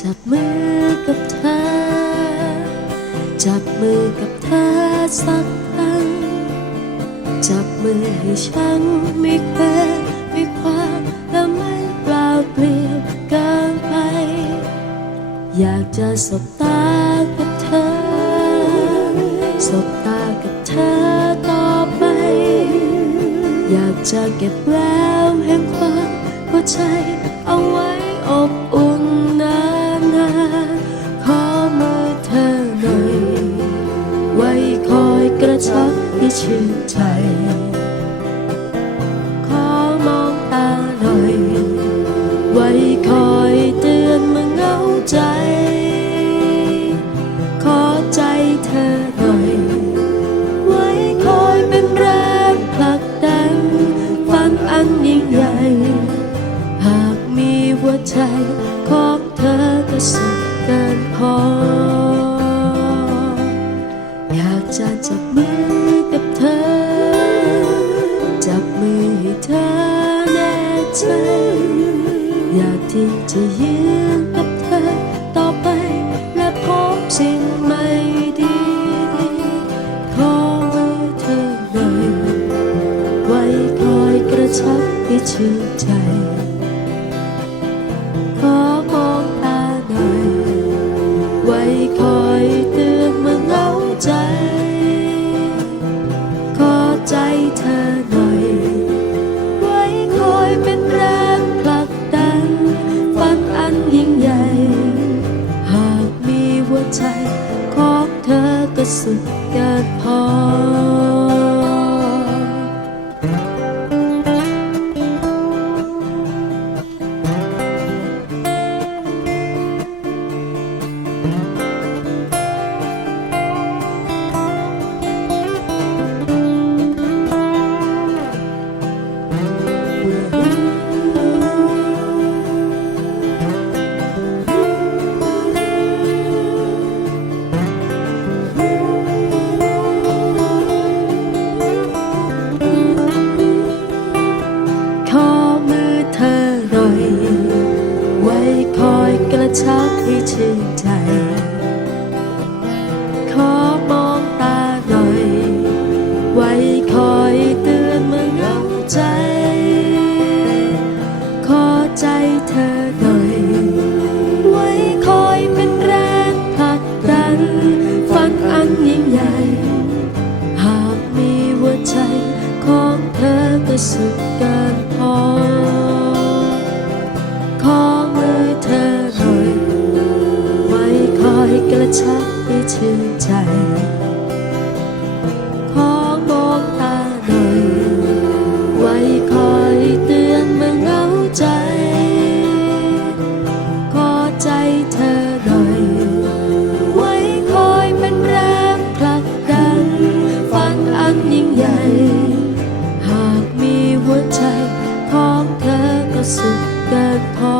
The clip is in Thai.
จับมือกับเธอ จับมือกับเธอสักครั้ง จับมือให้ฉันไม่เคยไม่ความและไม่เปล่าเปลี่ยวเกินไป อยากจะสบตากับเธอ สบตากับเธอต่อไป อยากจะเก็บแววแห่งความหัวใจเอาไว้ ชับใที่จะยืนกับเธอต่อไป และพบสิ่งใหม่ดีๆขอมือเธอเลยไว้คอยกระชับให้ชื่นใจ ขอมองตาหน่อยไว้ ใจของเธอก็สุดยอดพอข ชับให้ชื่นใจ ขอมองตาหน่อย ไว้คอยเตือนเมื่อเหงาใจ ขอใจเธอหน่อย ไว้คอยเป็นแรงผลักดัน ฝันอันยิ่งใหญ่ หากมีหัวใจของเธอก็สุดเกินพอ ใจ ขอมองตาหน่อยไว้คอยเตือนเมื่อเหงาใจ ขอใจเธอหน่อย ไว้คอยเป็นแรงผลักดัน ฝันอันยิ่งใหญ่ หากมีหัวใจของเธอก็สุดเกินพอ